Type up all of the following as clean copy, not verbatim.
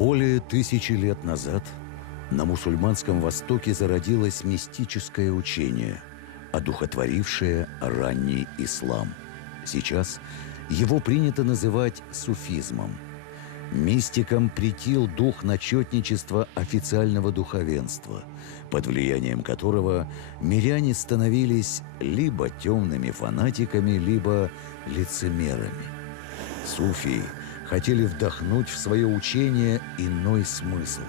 Более 1000 лет назад на мусульманском Востоке зародилось мистическое учение, одухотворившее ранний ислам. Сейчас его принято называть суфизмом. Мистикам претил дух начетничества официального духовенства, под влиянием которого миряне становились либо темными фанатиками, либо лицемерами. Суфии хотели вдохнуть в свое учение иной смысл,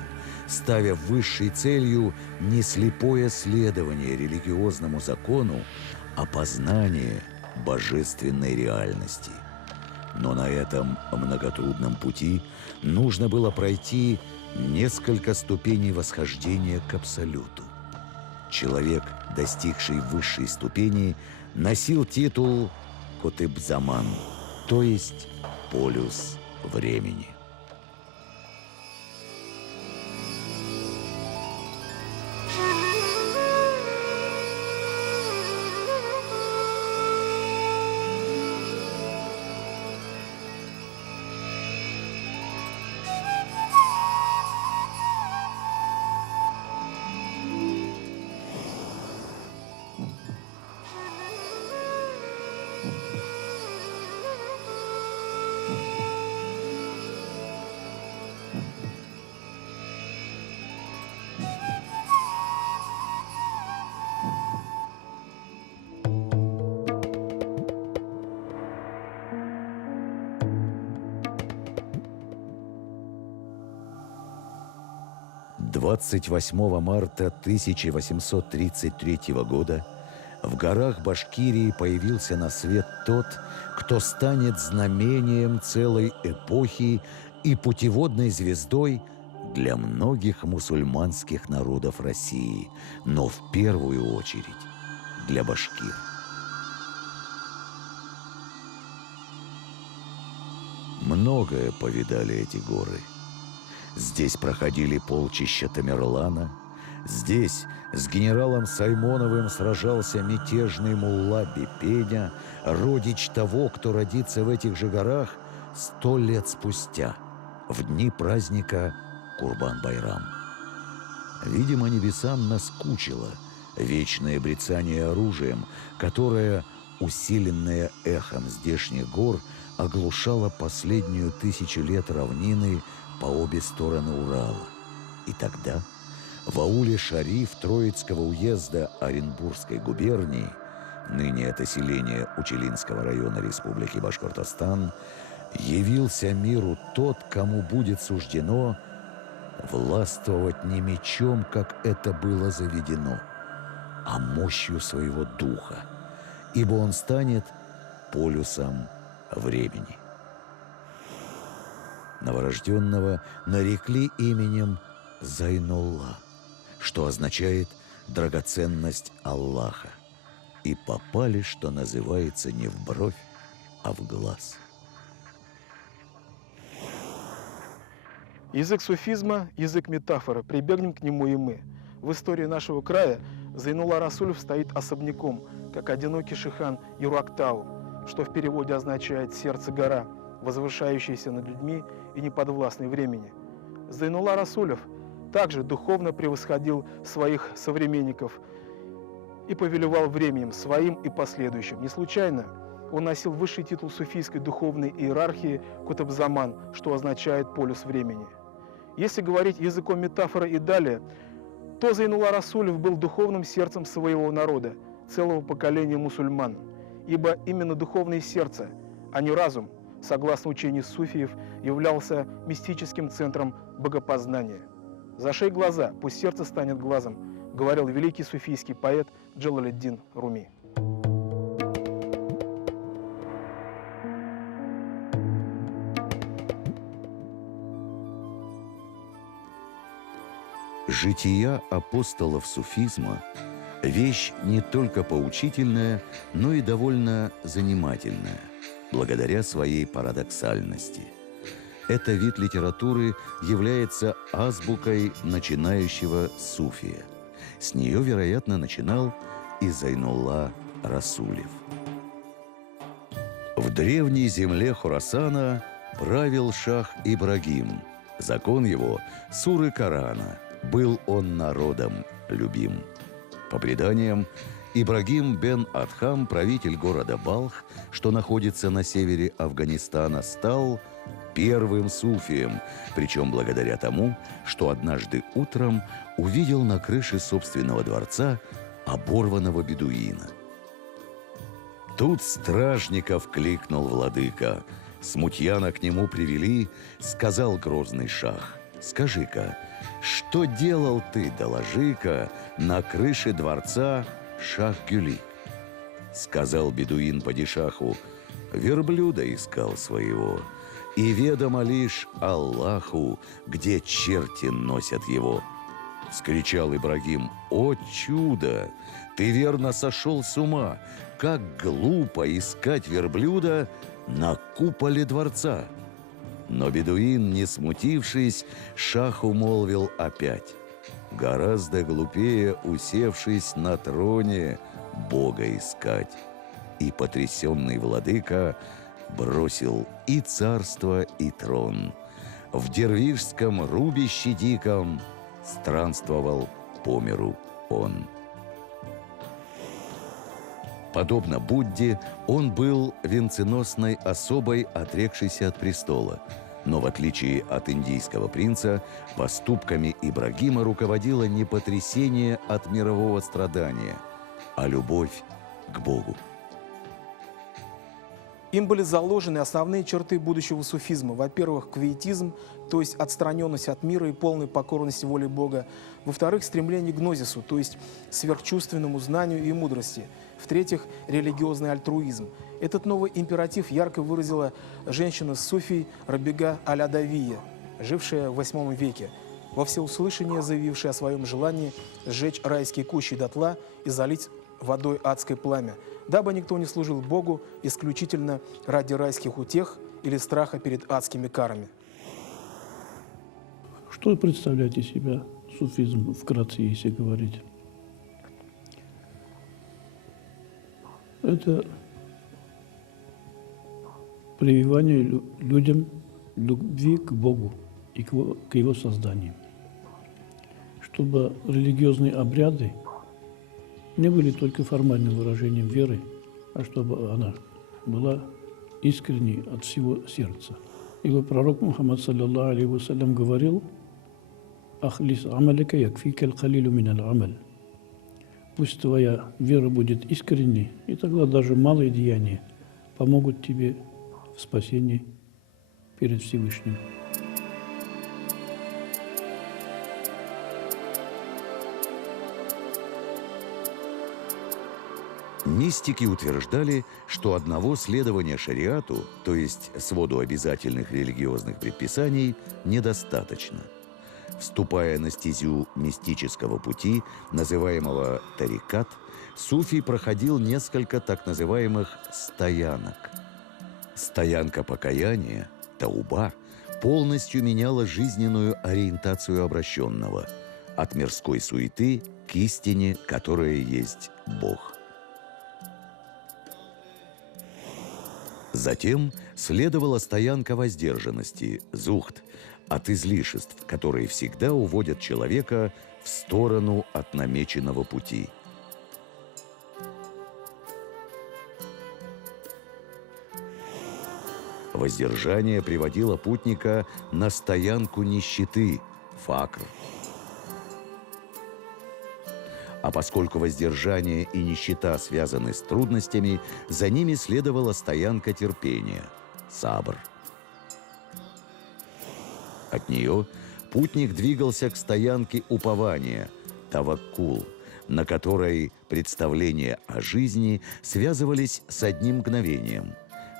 ставя высшей целью не слепое следование религиозному закону, а познание божественной реальности. Но на этом многотрудном пути нужно было пройти несколько ступеней восхождения к Абсолюту. Человек, достигший высшей ступени, носил титул Кутб-Заман, то есть полюс времени. «28 марта 1833 года в горах Башкирии появился на свет тот, кто станет знамением целой эпохи и путеводной звездой для многих мусульманских народов России, но в первую очередь для башкир. Многое повидали эти горы. Здесь проходили полчища Тамерлана, здесь с генералом Саймоновым сражался мятежный мулла Бепеня, родич того, кто родится в этих же горах 100 лет спустя, в дни праздника Курбан-Байрам. Видимо, небесам наскучило вечное брецание оружием, которое, усиленное эхом здешних гор, оглушало последнюю 1000 лет равнины по обе стороны Урала. И тогда в ауле Шариф Троицкого уезда Оренбургской губернии, ныне это селение Учелинского района Республики Башкортостан, явился миру тот, кому будет суждено властвовать не мечом, как это было заведено, а мощью своего духа, ибо он станет полюсом времени. Новорожденного нарекли именем Зайнулла, что означает «драгоценность Аллаха», и попали, что называется, не в бровь, а в глаз. Язык суфизма – язык метафоры, прибегнем к нему и мы. В истории нашего края Зайнулла Расулев стоит особняком, как одинокий шихан Юрактау, что в переводе означает «сердце гора», возвышающийся над людьми и неподвластный времени. Зайнулла Расулев также духовно превосходил своих современников и повелевал временем своим и последующим. Не случайно он носил высший титул суфийской духовной иерархии Кутб-Заман, что означает «полюс времени». Если говорить языком метафоры и далее, то Зайнулла Расулев был духовным сердцем своего народа, целого поколения мусульман, ибо именно духовное сердце, а не разум, согласно учению суфиев, являлся мистическим центром богопознания. «Зашей глаза, пусть сердце станет глазом», говорил великий суфийский поэт Джалаледдин Руми. Жития апостолов суфизма – вещь не только поучительная, но и довольно занимательная, благодаря своей парадоксальности. Этот вид литературы является азбукой начинающего суфия. С нее, вероятно, начинал и Зайнулла Расулев. В древней земле Хорасана правил шах Ибрагим, Закон его – суры Корана, был он народом любим. По преданиям, Ибрагим бен Адхам, правитель города Балх, что находится на севере Афганистана, стал первым суфием, причем благодаря тому, что однажды утром увидел на крыше собственного дворца оборванного бедуина. Тут стражников кликнул владыка. Смутьяна к нему привели, сказал грозный шах: «Скажи-ка, что делал ты, доложи-ка, на крыше дворца Шах-Гюли?» Сказал бедуин падишаху: «Верблюда искал своего, и ведомо лишь Аллаху, где черти носят его». Вскричал Ибрагим: «О чудо! Ты верно сошел с ума! Как глупо искать верблюда на куполе дворца!» Но бедуин, не смутившись, шаху молвил опять: «Гораздо глупее, усевшись на троне, Бога искать». И потрясенный владыка бросил и царство, и трон. В дервишском рубище диком странствовал по миру он. Подобно Будде, он был венценосной особой, отрекшейся от престола. Но в отличие от индийского принца, поступками Ибрагима руководило не потрясение от мирового страдания, а любовь к Богу. Им были заложены основные черты будущего суфизма. Во-первых, квиетизм, то есть отстраненность от мира и полная покорность воле Бога. Во-вторых, стремление к гнозису, то есть сверхчувственному знанию и мудрости. В-третьих, религиозный альтруизм. Этот новый императив ярко выразила женщина-суфий Рабига аль-Адавия, жившая в VIII веке, во всеуслышание заявившая о своем желании сжечь райские кущи дотла и залить водой адское пламя, дабы никто не служил Богу исключительно ради райских утех или страха перед адскими карами. Что представляет из себя суфизм, вкратце, если говорить? Это прививание людям любви к Богу и к его созданию. Чтобы религиозные обряды не были только формальным выражением веры, а чтобы она была искренней от всего сердца. Ибо пророк Мухаммад, саллаллаху алейхи вассалям, говорил: «Ахлис амалика якфика аль-калилю мин аль-амаль». Пусть твоя вера будет искренней, и тогда даже малые деяния помогут тебе в спасении перед Всевышним. Мистики утверждали, что одного следования шариату, то есть своду обязательных религиозных предписаний, недостаточно. Вступая на стезю мистического пути, называемого тарикат, суфий проходил несколько так называемых стоянок. Стоянка покаяния, тауба, полностью меняла жизненную ориентацию обращенного от мирской суеты к истине, которая есть Бог. Затем следовала стоянка воздержанности, зухт, от излишеств, которые всегда уводят человека в сторону от намеченного пути. Воздержание приводило путника на стоянку нищеты, факр. А поскольку воздержание и нищета связаны с трудностями, за ними следовала стоянка терпения, сабр. От нее путник двигался к стоянке упования, таваккул, на которой представления о жизни связывались с одним мгновением,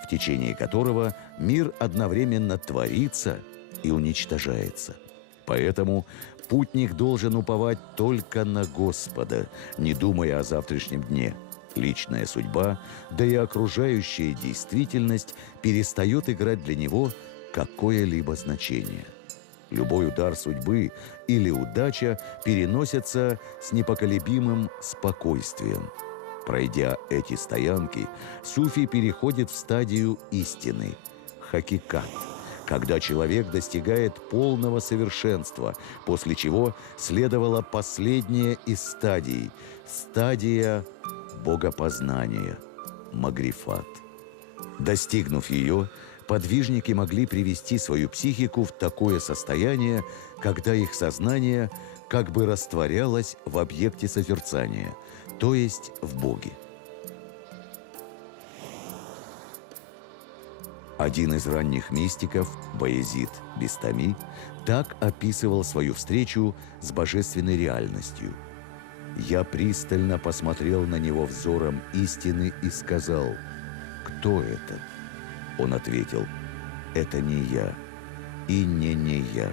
в течение которого мир одновременно творится и уничтожается. Поэтому путник должен уповать только на Господа, не думая о завтрашнем дне. Личная судьба, да и окружающая действительность перестает играть для него какое-либо значение. Любой удар судьбы или удача переносятся с непоколебимым спокойствием. Пройдя эти стоянки, суфий переходит в стадию истины, хакикат, когда человек достигает полного совершенства, после чего следовала последняя из стадий – стадия богопознания – магрифат. Достигнув ее, подвижники могли привести свою психику в такое состояние, когда их сознание как бы растворялось в объекте созерцания, то есть в Боге. Один из ранних мистиков, Баязид Бистами, так описывал свою встречу с божественной реальностью. «Я пристально посмотрел на него взором истины и сказал: кто это?» Он ответил: «Это не я, и не я.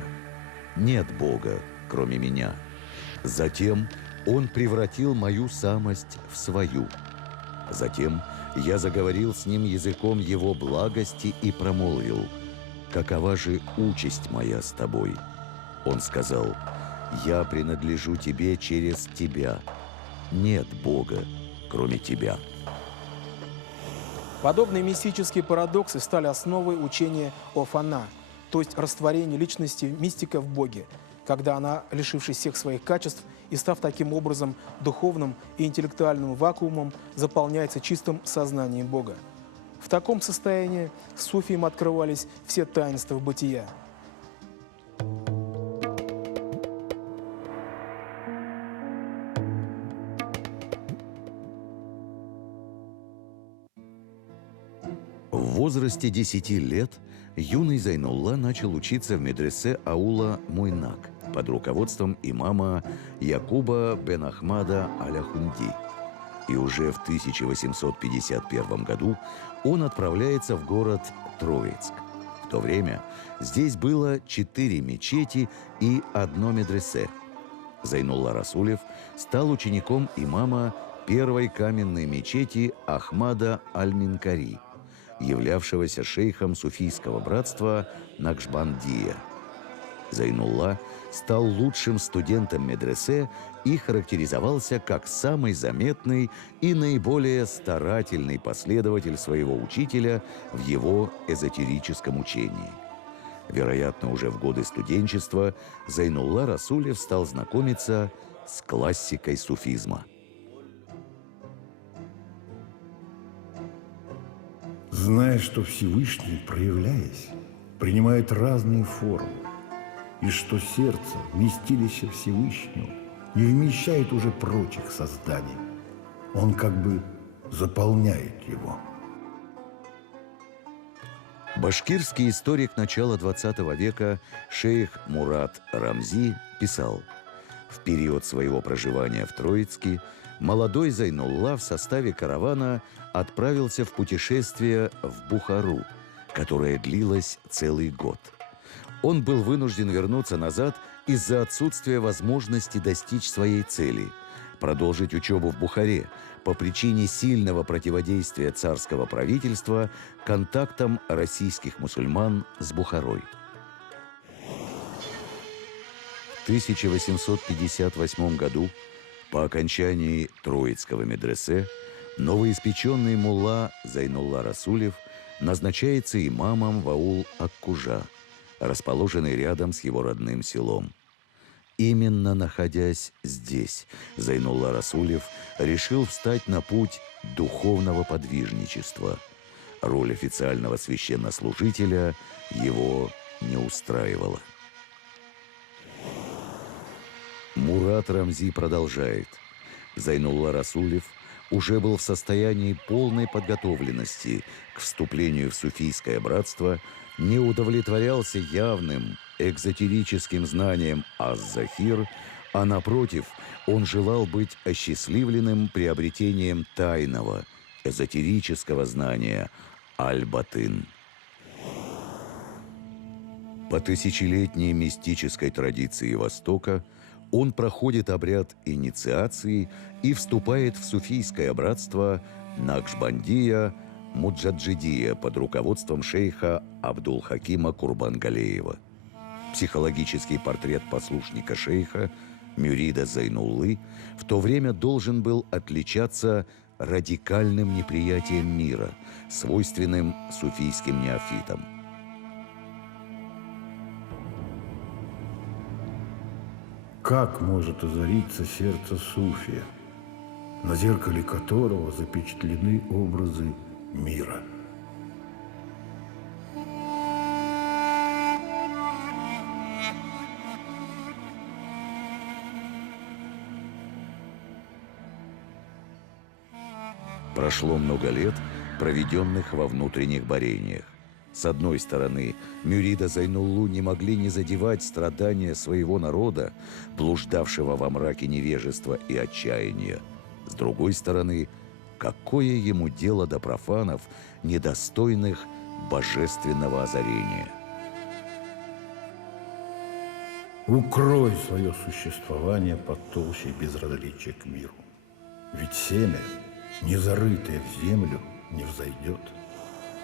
Нет Бога, кроме меня». Затем он превратил мою самость в свою. Затем я заговорил с ним языком его благости и промолвил: «Какова же участь моя с тобой?» Он сказал: «Я принадлежу тебе через тебя. Нет Бога, кроме тебя». Подобные мистические парадоксы стали основой учения о фана, то есть растворении личности мистика в Боге, когда она, лишившись всех своих качеств и став таким образом духовным и интеллектуальным вакуумом, заполняется чистым сознанием Бога. В таком состоянии суфиям открывались все таинства бытия. В возрасте 10 лет юный Зайнулла начал учиться в медресе аула Мойнак под руководством имама Якуба бен Ахмада Аля-Хунди. И уже в 1851 году он отправляется в город Троицк. В то время здесь было 4 мечети и 1 медресе. Зайнулла Расулев стал учеником имама первой каменной мечети Ахмада Аль-Минкари, являвшегося шейхом суфийского братства Накшбандия. Зайнулла стал лучшим студентом медресе и характеризовался как самый заметный и наиболее старательный последователь своего учителя в его эзотерическом учении. Вероятно, уже в годы студенчества Зайнулла Расулев стал знакомиться с классикой суфизма. Зная, что Всевышний, проявляясь, принимает разные формы, и что сердце, вместилище Всевышнего, не вмещает уже прочих созданий, он как бы заполняет его. Башкирский историк начала XX века шейх Мурат Рамзи писал: в период своего проживания в Троицке молодой Зайнулла в составе каравана отправился в путешествие в Бухару, которое длилось целый год. Он был вынужден вернуться назад из-за отсутствия возможности достичь своей цели – продолжить учебу в Бухаре по причине сильного противодействия царского правительства контактам российских мусульман с Бухарой. В 1858 году, по окончании Троицкого медресе, новоиспеченный мулла Зайнулла Расулев назначается имамом в аул Аккужа, расположенный рядом с его родным селом. Именно находясь здесь, Зайнулла Расулев решил встать на путь духовного подвижничества. Роль официального священнослужителя его не устраивала. Мурат Рамзи продолжает. Зайнулла Расулев уже был в состоянии полной подготовленности к вступлению в суфийское братство, не удовлетворялся явным экзотерическим знанием аз-Захир, а напротив, он желал быть осчастливленным приобретением тайного, эзотерического знания аль-Батын. По тысячелетней мистической традиции Востока он проходит обряд инициации и вступает в суфийское братство Накшбандия Муджаджидия под руководством шейха Абдул-Хакима Курбангалеева. Психологический портрет послушника шейха, мюрида Зайнуллы, в то время должен был отличаться радикальным неприятием мира, свойственным суфийским неофитам. Как может озариться сердце суфия, на зеркале которого запечатлены образы мира? Прошло много лет, проведенных во внутренних борениях. С одной стороны, Мюрида Зайнуллу не могли не задевать страдания своего народа, блуждавшего во мраке невежества и отчаяния. С другой стороны, какое ему дело до профанов, недостойных божественного озарения? Укрой свое существование под толщей безразличия к миру. Ведь семя, не зарытое в землю, не взойдет,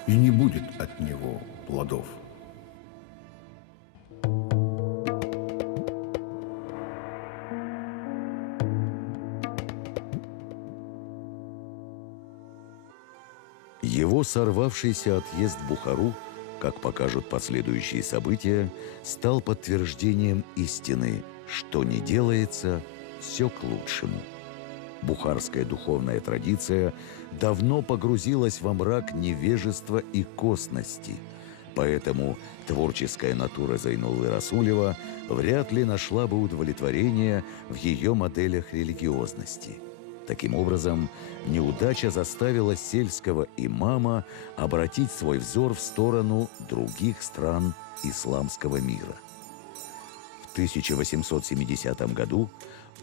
и не будет от него плодов. Его сорвавшийся отъезд в Бухару, как покажут последующие события, стал подтверждением истины, что не делается, все к лучшему. Бухарская духовная традиция давно погрузилась во мрак невежества и косности, поэтому творческая натура Зайнуллы Расулева вряд ли нашла бы удовлетворения в ее моделях религиозности. Таким образом, неудача заставила сельского имама обратить свой взор в сторону других стран исламского мира. В 1870 году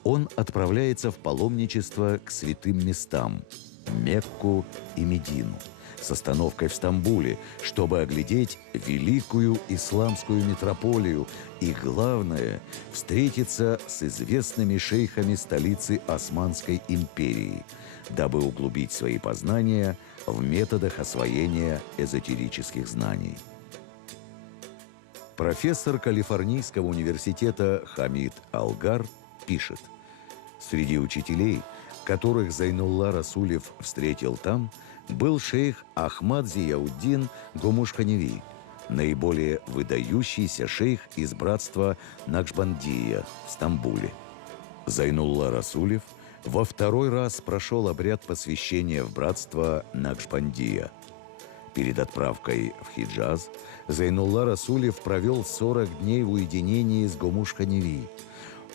он отправляется в паломничество к святым местам – Мекку и Медину, с остановкой в Стамбуле, чтобы оглядеть великую исламскую метрополию и, главное, встретиться с известными шейхами столицы Османской империи, дабы углубить свои познания в методах освоения эзотерических знаний. Профессор Калифорнийского университета Хамид Алгар пишет: «Среди учителей, которых Зайнулла Расулев встретил там, был шейх Ахмад Зияуддин Гомушханеви, наиболее выдающийся шейх из братства Накшбандия в Стамбуле. Зайнулла Расулев во второй раз прошел обряд посвящения в братство Накшбандия. Перед отправкой в Хиджаз Зайнулла Расулев провел 40 дней в уединении с Гомушханеви,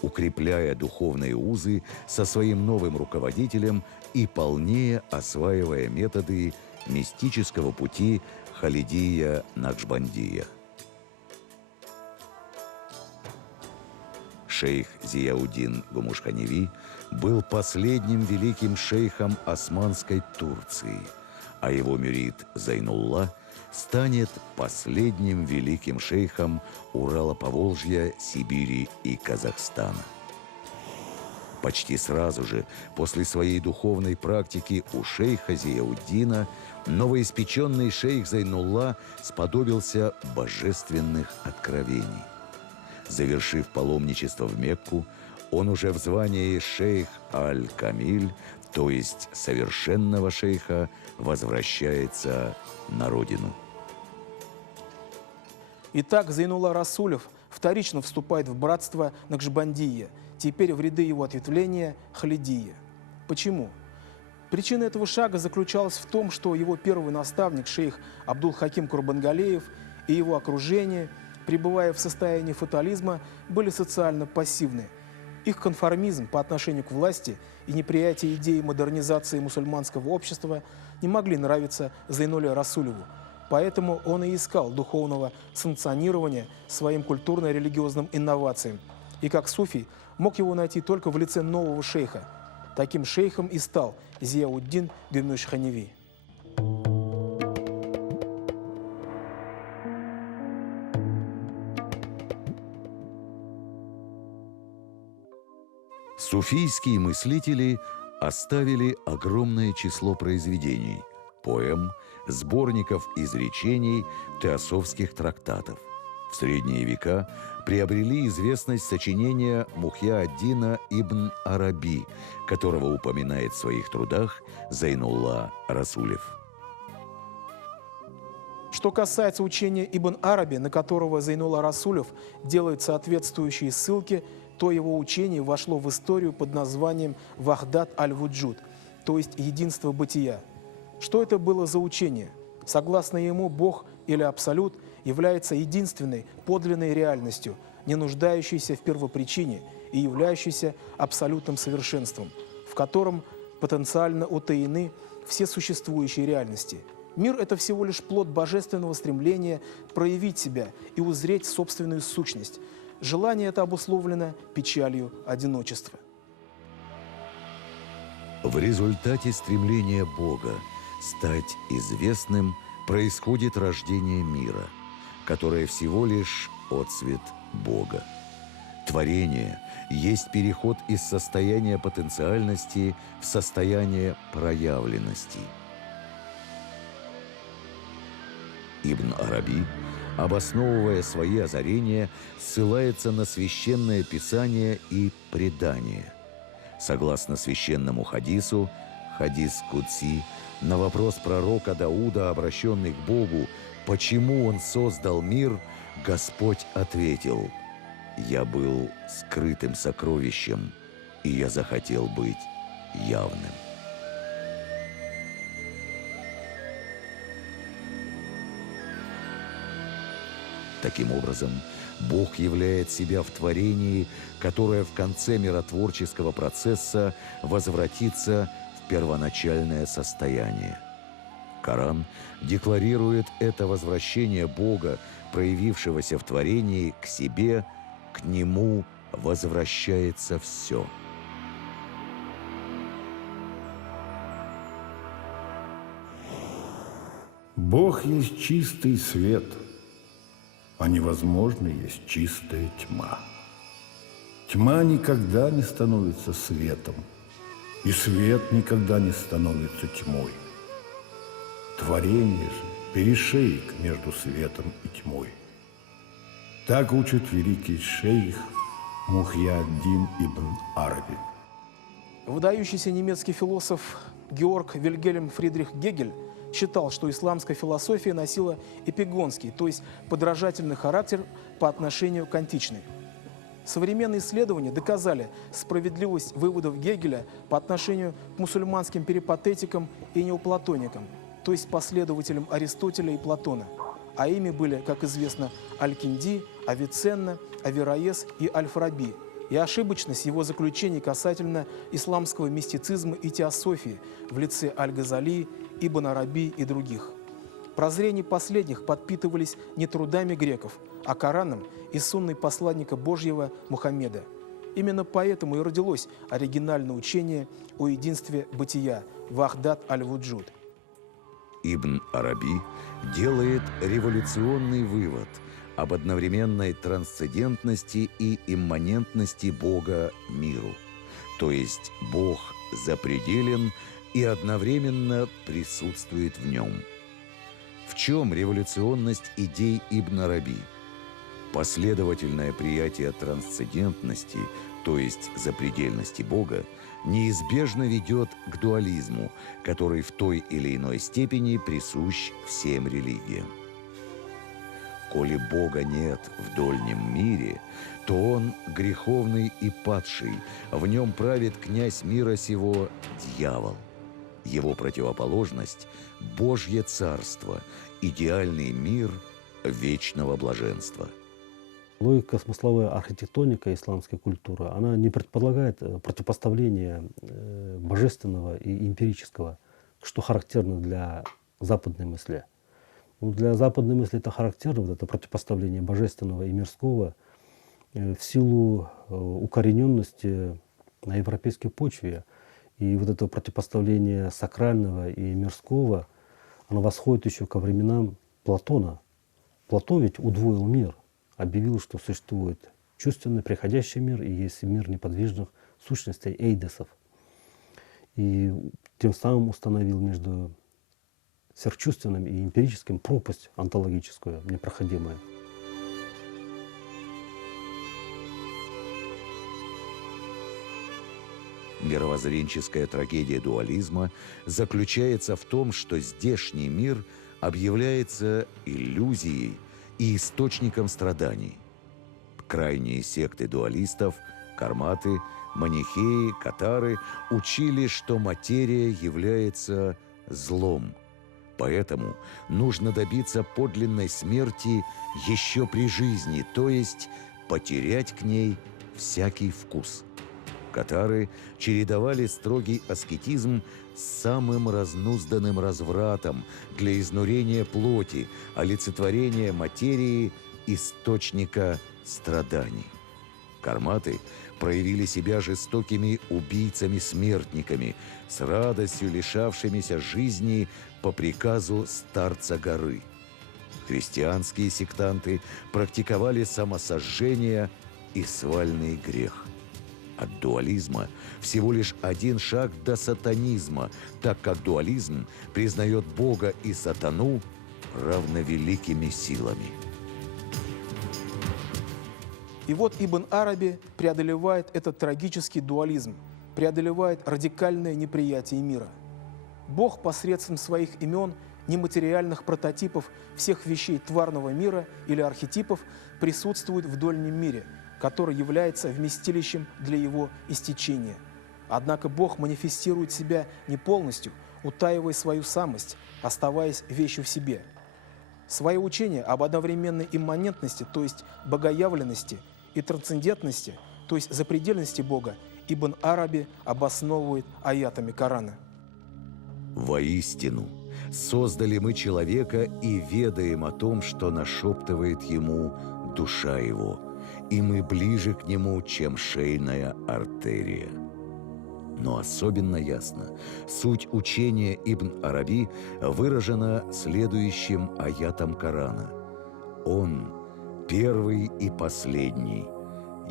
укрепляя духовные узы со своим новым руководителем и полнее осваивая методы мистического пути Халидия Накшбандия. Шейх Зияуддин Гомушханеви был последним великим шейхом Османской Турции, а его мюрид Зайнулла станет последним великим шейхом Урала-Поволжья, Сибири и Казахстана. Почти сразу же после своей духовной практики у шейха Зияуддина новоиспеченный шейх Зайнулла сподобился божественных откровений. Завершив паломничество в Мекку, он уже в звании шейх Аль-Камиль, то есть совершенного шейха, возвращается на родину. Итак, Зайнулла Расулев вторично вступает в братство Накшбандия, теперь в ряды его ответвления Халидия. Почему? Причина этого шага заключалась в том, что его первый наставник, шейх Абдул-Хаким Курбангалеев, и его окружение, пребывая в состоянии фатализма, были социально пассивны. Их конформизм по отношению к власти и неприятие идеи модернизации мусульманского общества не могли нравиться Зайнулле Расулеву. Поэтому он и искал духовного санкционирования своим культурно-религиозным инновациям. И как суфий мог его найти только в лице нового шейха. Таким шейхом и стал Зияуддин Гомушханеви. Суфийские мыслители оставили огромное число произведений, поэм, сборников изречений, теософских трактатов. В средние века приобрели известность сочинения Мухья-ад-Дина ибн Араби, которого упоминает в своих трудах Зайнулла Расулев. Что касается учения Ибн Араби, на которого Зайнулла Расулев делает соответствующие ссылки, то его учение вошло в историю под названием «Вахдат аль-Вуджуд», то есть «Единство бытия». Что это было за учение? Согласно ему, Бог или Абсолют является единственной подлинной реальностью, не нуждающейся в первопричине и являющейся абсолютным совершенством, в котором потенциально утаены все существующие реальности. Мир – это всего лишь плод божественного стремления проявить себя и узреть собственную сущность. Желание это обусловлено печалью одиночества. В результате стремления Бога стать известным происходит рождение мира, которое всего лишь отцвет Бога. Творение есть переход из состояния потенциальности в состояние проявленности. Ибн Араби, обосновывая свои озарения, ссылается на священное писание и предание. Согласно священному хадису, хадис Кудси, на вопрос пророка Дауда, обращенный к Богу, почему он создал мир, Господь ответил: «Я был скрытым сокровищем, и я захотел быть явным». Таким образом, Бог являет себя в творении, которое в конце миротворческого процесса возвратится в первоначальное состояние. Коран декларирует это возвращение Бога, проявившегося в творении, к себе, к Нему возвращается все. Бог есть чистый свет, а невозможно есть чистая тьма. Тьма никогда не становится светом, и свет никогда не становится тьмой. Творение же – перешеек между светом и тьмой. Так учит великий шейх Мухьяддин ибн Араби. Выдающийся немецкий философ Георг Вильгельм Фридрих Гегель считал, что исламская философия носила эпигонский, то есть подражательный характер по отношению к античной. Современные исследования доказали справедливость выводов Гегеля по отношению к мусульманским перипатетикам и неоплатоникам, то есть последователям Аристотеля и Платона. А ими были, как известно, Аль-Кинди, Авиценна, Авероес и Аль-Фараби, и ошибочность его заключений касательно исламского мистицизма и теософии в лице Аль-Газали, Ибн Араби и других. Прозрения последних подпитывались не трудами греков, а Кораном и сунной посланника Божьего Мухаммеда. Именно поэтому и родилось оригинальное учение о единстве бытия «Вахдат аль-Вуджуд». Ибн Араби делает революционный вывод об одновременной трансцендентности и имманентности Бога миру. То есть Бог запределен и одновременно присутствует в нем. В чем революционность идей Ибн Араби? Последовательное приятие трансцендентности, то есть запредельности Бога, неизбежно ведет к дуализму, который в той или иной степени присущ всем религиям. Коли Бога нет в дольнем мире, то Он греховный и падший, в нем правит князь мира сего дьявол. Его противоположность – Божье царство, идеальный мир вечного блаженства. Логика смысловая архитектоника исламской культуры, она не предполагает противопоставления божественного и эмпирического, что характерно для западной мысли. Для западной мысли это характерно, вот это противопоставление божественного и мирского в силу укорененности на европейской почве. И вот это противопоставление сакрального и мирского, оно восходит еще ко временам Платона. Платон ведь удвоил мир, объявил, что существует чувственный приходящий мир и есть мир неподвижных сущностей, эйдесов. И тем самым установил между сверхчувственным и эмпирическим пропасть онтологическую, непроходимую. Мировоззренческая трагедия дуализма заключается в том, что здешний мир объявляется иллюзией и источником страданий. Крайние секты дуалистов Карматы, манихеи, катары учили, что материя является злом. Поэтому нужно добиться подлинной смерти еще при жизни, то есть потерять к ней всякий вкус. Катары чередовали строгий аскетизм с самым разнузданным развратом для изнурения плоти, олицетворения материи, источника страданий. Карматы проявили себя жестокими убийцами-смертниками, с радостью лишавшимися жизни по приказу старца горы. Христианские сектанты практиковали самосожжение и свальный грех. От дуализма всего лишь один шаг до сатанизма, так как дуализм признает Бога и сатану равновеликими силами. И вот Ибн Араби преодолевает этот трагический дуализм, преодолевает радикальное неприятие мира. Бог посредством своих имен, нематериальных прототипов всех вещей тварного мира или архетипов присутствует в дольнем мире, который является вместилищем для его истечения. Однако Бог манифестирует себя не полностью, утаивая свою самость, оставаясь вещью в себе. Свое учение об одновременной имманентности, то есть богоявленности, и трансцендентности, то есть запредельности Бога, Ибн Араби обосновывает аятами Корана. Воистину, создали мы человека и ведаем о том, что нашептывает ему душа его, и мы ближе к нему, чем шейная артерия. Но особенно ясно суть учения Ибн Араби выражена следующим аятом Корана. Он первый и последний,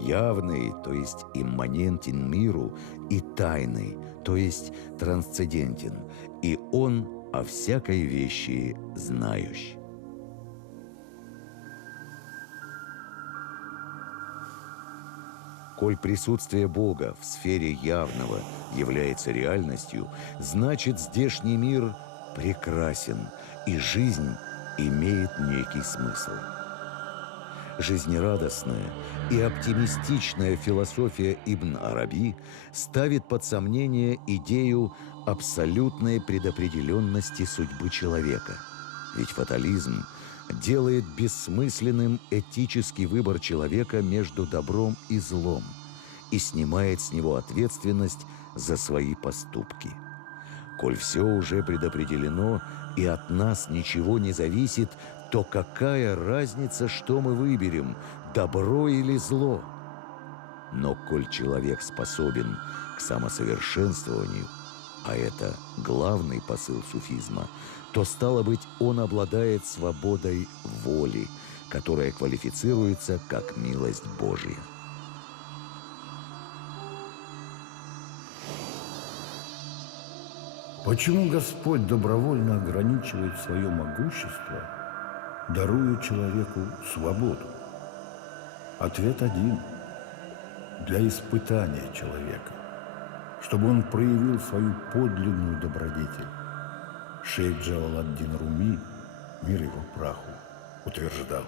явный, то есть имманентен миру, и тайный, то есть трансцендентен, и он о всякой вещи знающий. Коль присутствие Бога в сфере явного является реальностью, значит, здешний мир прекрасен, и жизнь имеет некий смысл. Жизнерадостная и оптимистичная философия Ибн Араби ставит под сомнение идею абсолютной предопределенности судьбы человека. Ведь фатализм делает бессмысленным этический выбор человека между добром и злом и снимает с него ответственность за свои поступки. Коль все уже предопределено и от нас ничего не зависит, то какая разница, что мы выберем, добро или зло? Но коль человек способен к самосовершенствованию, а это главный посыл суфизма, то, стало быть, он обладает свободой воли, которая квалифицируется как милость Божия. Почему Господь добровольно ограничивает свое могущество, даруя человеку свободу? Ответ один – для испытания человека, чтобы он проявил свою подлинную добродетель. Шейх Джалалад-Дин Руми, мир его праху, утверждал: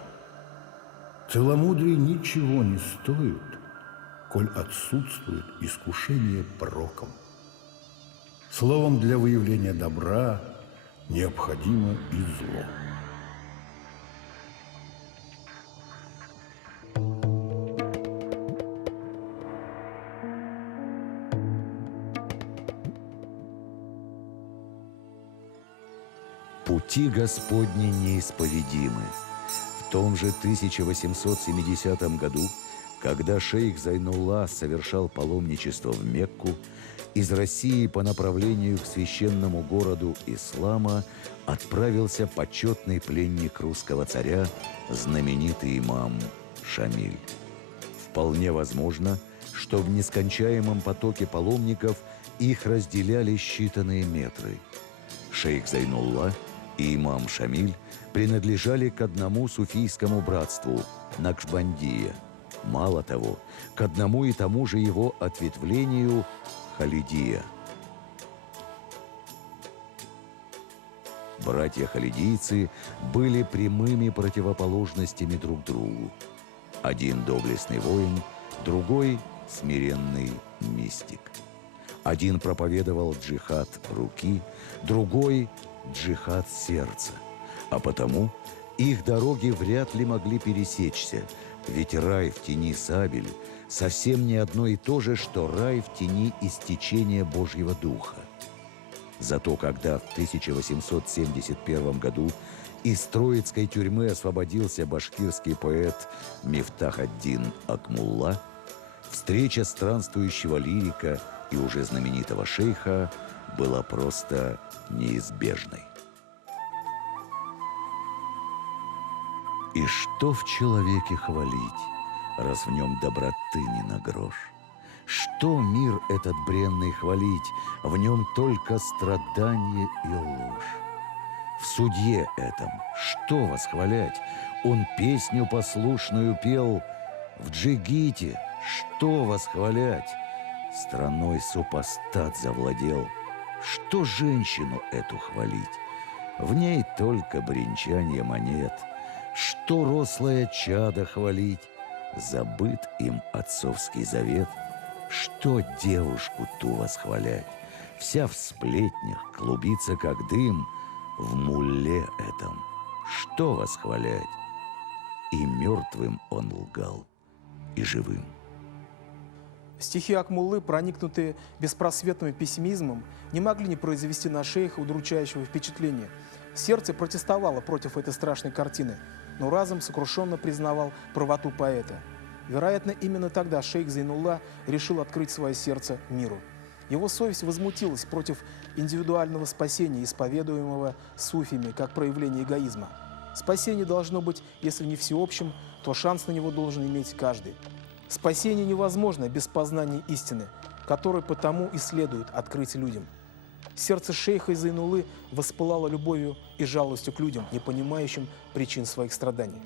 целомудрие ничего не стоит, коль отсутствует искушение пороком. Словом, для выявления добра необходимо и зло. Пути Господни неисповедимы. В том же 1870 году, когда шейх Зайнулла совершал паломничество в Мекку, из России по направлению к священному городу ислама отправился почетный пленник русского царя, знаменитый имам Шамиль. Вполне возможно, что в нескончаемом потоке паломников их разделяли считанные метры. Шейх Зайнулла и имам Шамиль принадлежали к одному суфийскому братству – Накшбандия. Мало того, к одному и тому же его ответвлению – Халидия. Братья-халидийцы были прямыми противоположностями друг другу. Один доблестный воин, другой смиренный мистик. Один проповедовал джихад руки, другой – джихад сердца. А потому их дороги вряд ли могли пересечься, ведь рай в тени сабель совсем не одно и то же, что рай в тени истечения Божьего Духа. Зато когда в 1871 году из Троицкой тюрьмы освободился башкирский поэт Мифтах ад-Дин Акмулла, встреча странствующего лирика и уже знаменитого шейха была просто неизбежной. И что в человеке хвалить, раз в нем доброты не на грош? Что мир этот бренный хвалить, в нем только страдание и ложь? В судье этом что восхвалять? Он песню послушную пел. В джигите что восхвалять? Страной супостат завладел. Что женщину эту хвалить? В ней только бренчание монет. Что рослое чадо хвалить? Забыт им отцовский завет. Что девушку ту восхвалять? Вся в сплетнях, клубится как дым. В мулле этом что восхвалять? И мертвым он лгал, и живым. Стихи Акмуллы, проникнутые беспросветным пессимизмом, не могли не произвести на шейха удручающего впечатления. Сердце протестовало против этой страшной картины, но разум сокрушенно признавал правоту поэта. Вероятно, именно тогда шейх Зейнулла решил открыть свое сердце миру. Его совесть возмутилась против индивидуального спасения, исповедуемого суфиями, как проявление эгоизма. Спасение должно быть, если не всеобщим, то шанс на него должен иметь каждый. Спасение невозможно без познания истины, которую потому и следует открыть людям. Сердце шейха Зейнуллы воспылало любовью и жалостью к людям, не понимающим причин своих страданий.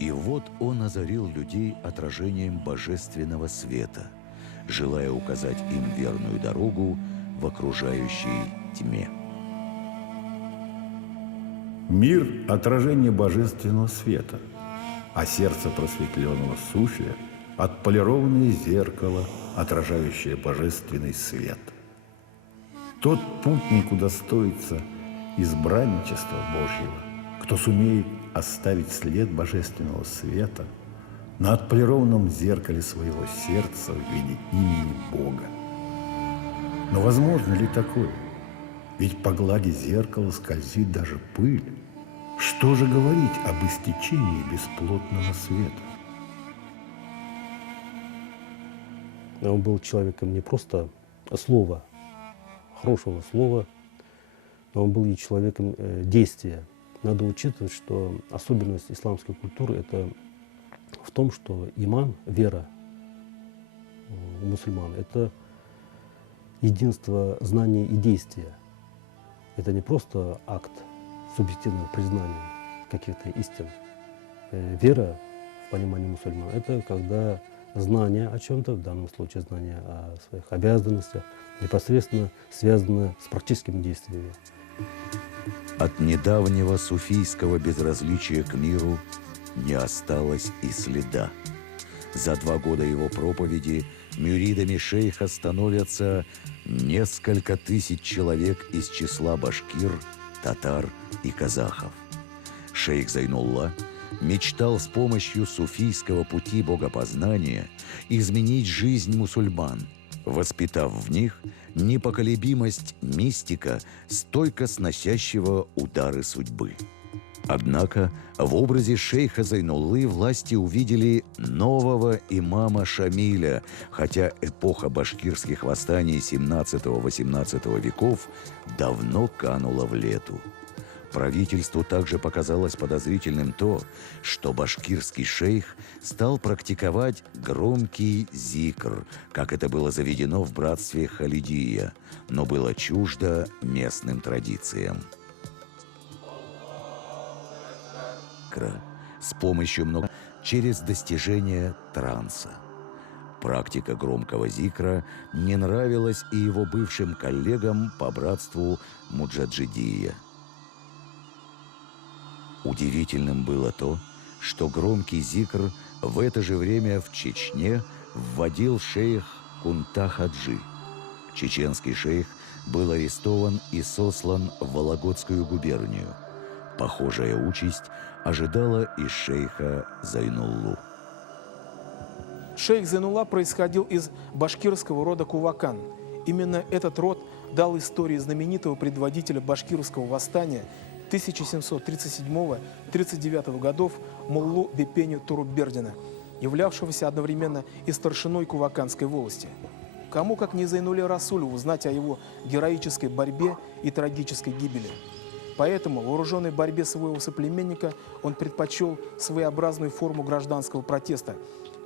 И вот он озарил людей отражением божественного света, желая указать им верную дорогу в окружающей тьме. Мир – отражение божественного света, а сердце просветленного суфия – отполированное зеркало, отражающее божественный свет. Тот путник удостоится избранничества Божьего, кто сумеет оставить след божественного света на отполированном зеркале своего сердца в виде имени Бога. Но возможно ли такое? Ведь по глади зеркала скользит даже пыль. Что же говорить об истечении бесплотного света? Он был человеком не просто слова, хорошего слова, но он был и человеком действия. Надо учитывать, что особенность исламской культуры – это в том, что иман, вера у мусульман – это единство знания и действия. Это не просто акт субъективного признания каких-то истин. Вера в понимании мусульман – это когда знание о чем-то, в данном случае знание о своих обязанностях, непосредственно связано с практическими действиями. От недавнего суфийского безразличия к миру не осталось и следа. За 2 года его проповеди мюридами шейха становятся несколько тысяч человек из числа башкир, татар и казахов. Шейх Зейнулла мечтал с помощью суфийского пути богопознания изменить жизнь мусульман, воспитав в них непоколебимость мистика, стойко сносящего удары судьбы. Однако в образе шейха Зейнуллы власти увидели нового имама Шамиля, хотя эпоха башкирских восстаний 17-18 веков давно канула в лету. Правительству также показалось подозрительным то, что башкирский шейх стал практиковать громкий зикр, как это было заведено в братстве Халидия, но было чуждо местным традициям. С помощью через достижение транса. Практика громкого зикра не нравилась и его бывшим коллегам по братству Муджаджидия. Удивительным было то, что громкий зикр в это же время в Чечне вводил шейх Кунта Хаджи. Чеченский шейх был арестован и сослан в Вологодскую губернию. Похожая участь ожидала и шейха Зайнуллу. Шейх Зайнулла происходил из башкирского рода Кувакан. Именно этот род дал истории знаменитого предводителя башкирского восстания 1737-39 годов Муллу Бепеню Турубердина, являвшегося одновременно и старшиной Куваканской волости. Кому, как не Зайнулле Расулеву, знать о его героической борьбе и трагической гибели. Поэтому в вооруженной борьбе своего соплеменника он предпочел своеобразную форму гражданского протеста,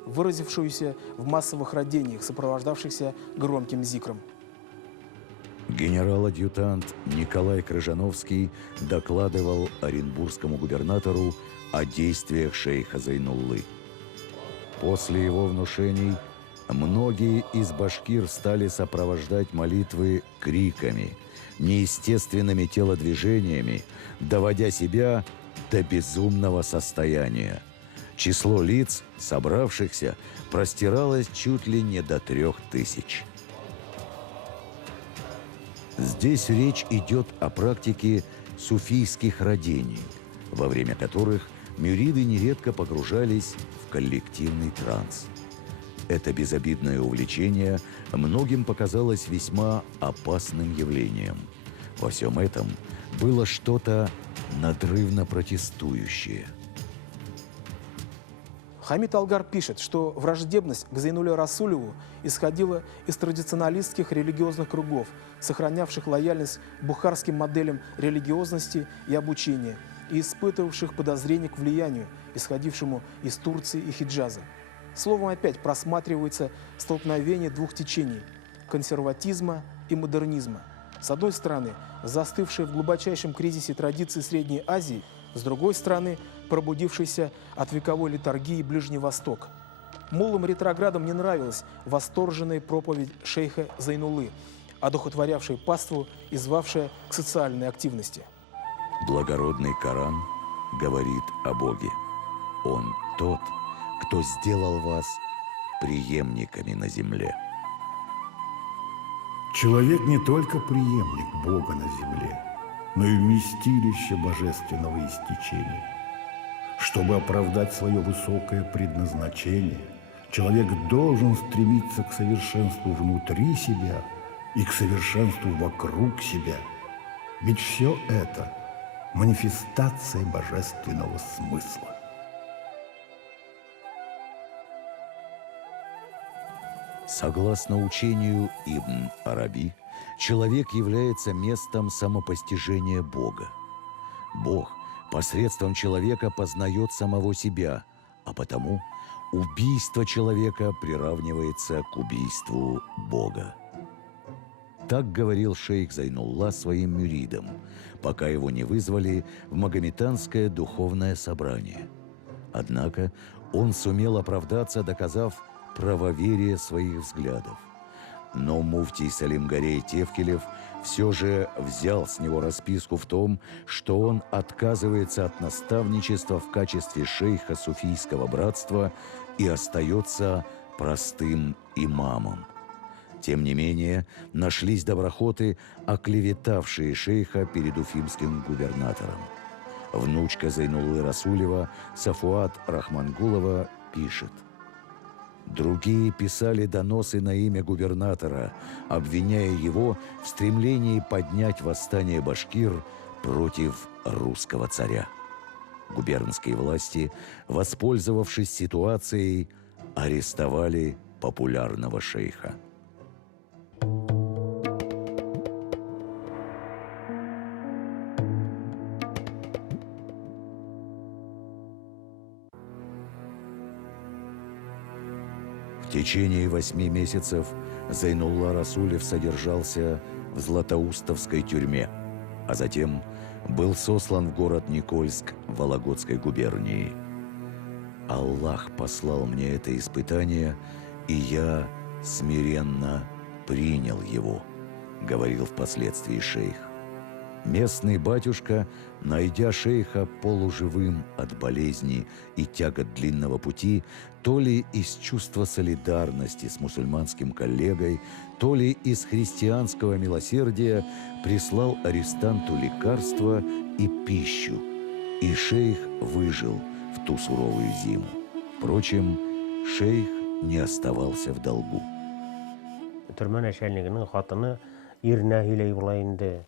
выразившуюся в массовых родениях, сопровождавшихся громким зикром. Генерал-адъютант Николай Крыжановский докладывал оренбургскому губернатору о действиях шейха Зайнуллы. После его внушений многие из башкир стали сопровождать молитвы криками, неестественными телодвижениями, доводя себя до безумного состояния. Число лиц, собравшихся, простиралось чуть ли не до 3000. Здесь речь идет о практике суфийских родений, во время которых мюриды нередко погружались в коллективный транс. Это безобидное увлечение многим показалось весьма опасным явлением. Во всем этом было что-то надрывно протестующее. Хамид Алгар пишет, что враждебность к Зайнулле Расулеву исходила из традиционалистских религиозных кругов, сохранявших лояльность бухарским моделям религиозности и обучения и испытывавших подозрение к влиянию, исходившему из Турции и Хиджаза. Словом, опять просматривается столкновение двух течений – консерватизма и модернизма. С одной стороны, застывшие в глубочайшем кризисе традиции Средней Азии, с другой стороны, пробудившийся от вековой литургии Ближний Восток. Муллам-ретроградам не нравилась восторженная проповедь шейха Зайнуллы, одухотворявшая паству и звавшая к социальной активности. Благородный Коран говорит о Боге. Он тот, кто сделал вас преемниками на земле. Человек не только преемник Бога на земле, но и вместилище божественного истечения. Чтобы оправдать свое высокое предназначение, человек должен стремиться к совершенству внутри себя и к совершенству вокруг себя. Ведь все это – манифестация божественного смысла. Согласно учению Ибн Араби, человек является местом самопостижения Бога. Бог посредством человека познает самого себя, а потому убийство человека приравнивается к убийству Бога. Так говорил шейх Зайнулла своим мюридам, пока его не вызвали в Магометанское духовное собрание. Однако он сумел оправдаться, доказав правоверие своих взглядов. Но муфтий Салимгарей Тевкелев все же взял с него расписку в том, что он отказывается от наставничества в качестве шейха суфийского братства и остается простым имамом. Тем не менее, нашлись доброхоты, оклеветавшие шейха перед уфимским губернатором. Внучка Зайнуллы Расулева, Сафуат Рахмангулова, пишет: другие писали доносы на имя губернатора, обвиняя его в стремлении поднять восстание башкир против русского царя. Губернские власти, воспользовавшись ситуацией, арестовали популярного шейха. В течение 8 месяцев Зайнулла Расулев содержался в Златоустовской тюрьме, а затем был сослан в город Никольск Вологодской губернии. Аллах послал мне это испытание, и я смиренно принял его, говорил впоследствии шейх. Местный батюшка, найдя шейха полуживым от болезни и тягот длинного пути, то ли из чувства солидарности с мусульманским коллегой, то ли из христианского милосердия, прислал арестанту лекарства и пищу. И шейх выжил в ту суровую зиму. Впрочем, шейх не оставался в долгу. Түрме начальнигінің хатыны иріне илей болайынды,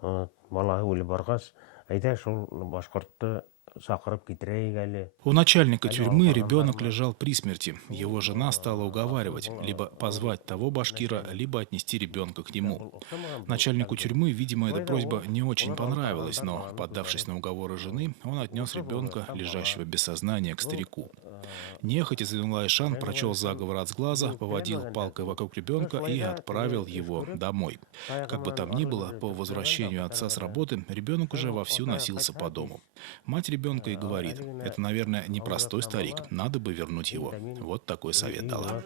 балағы өлі барғас, айда шул башқұртты сақырып кетірейік әлі. У начальника тюрьмы ребенок лежал при смерти. Его жена стала уговаривать, либо позвать того башкира, либо отнести ребенка к нему. Начальнику тюрьмы, видимо, эта просьба не очень понравилась, но, поддавшись на уговоры жены, он отнес ребенка, лежащего без сознания, к старику. Нехотя Зайнулла-ай-Шан прочел заговор от сглаза, поводил палкой вокруг ребенка и отправил его домой. Как бы там ни было, по возвращению отца с работы ребенок уже вовсю носился по дому. Мать ребенка и говорит: это, наверное, непростой старик, надо бы вернуть его. Вот такой совет дала.